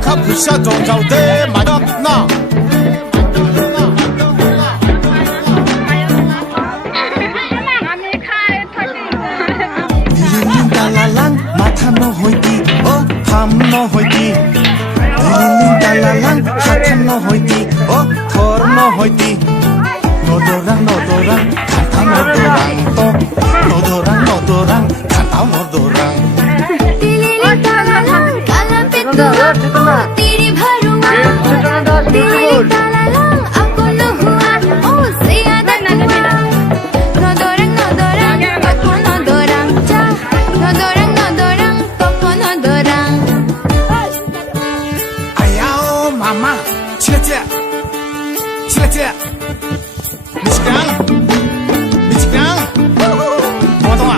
থাকা পয়সা জঞ্জালতে মাদক না দিলিং দালালাং মাথা নহয়তি ও খাম নহয়তি দিলিং দালালাং হাথা নহয়তি ও থর নহয়তি নদরাং নদরাং খাতা নদরাং তো নদরাং খাতা নদরাং तेरी भरुआ तेरी तालाlang ako luhua oh siya dalawa nodorang ako nodorang cha nodorang koko nodorang ayaw mama 칠레째 미치강 뭐동아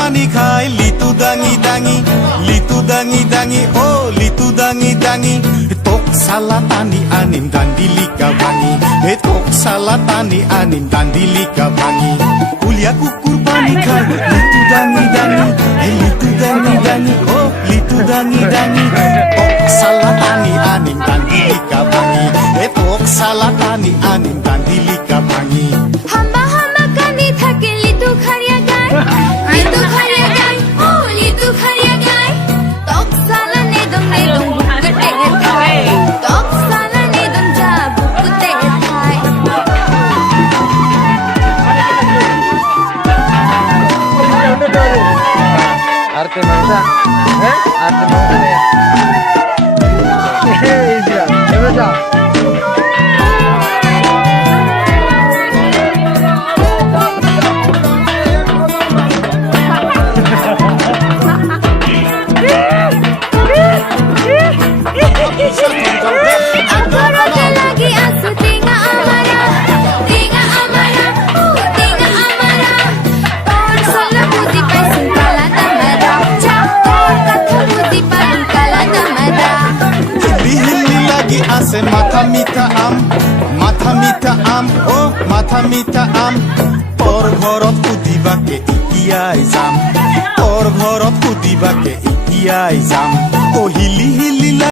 Pani khai litu dangi oh litu dangi tok salatani anim dandili kabangi tok salatani anim dandili kabangi kuliah kukur pani khai litu dangi oh litu dangi tok salatani anim dandili kabangi tok salatani anim dandili kabangi hamba kani thake litu khariya gai oh litu khariya gai tok sala ne dong bukte thai tok sala ne dong ja bukte thai Arte mangsa arte mangsa ya iya coba ase matha mita am oh matha mita am tor ghorot kudibake ikiai jam tor ghorot kudibake ikiai jam oh hili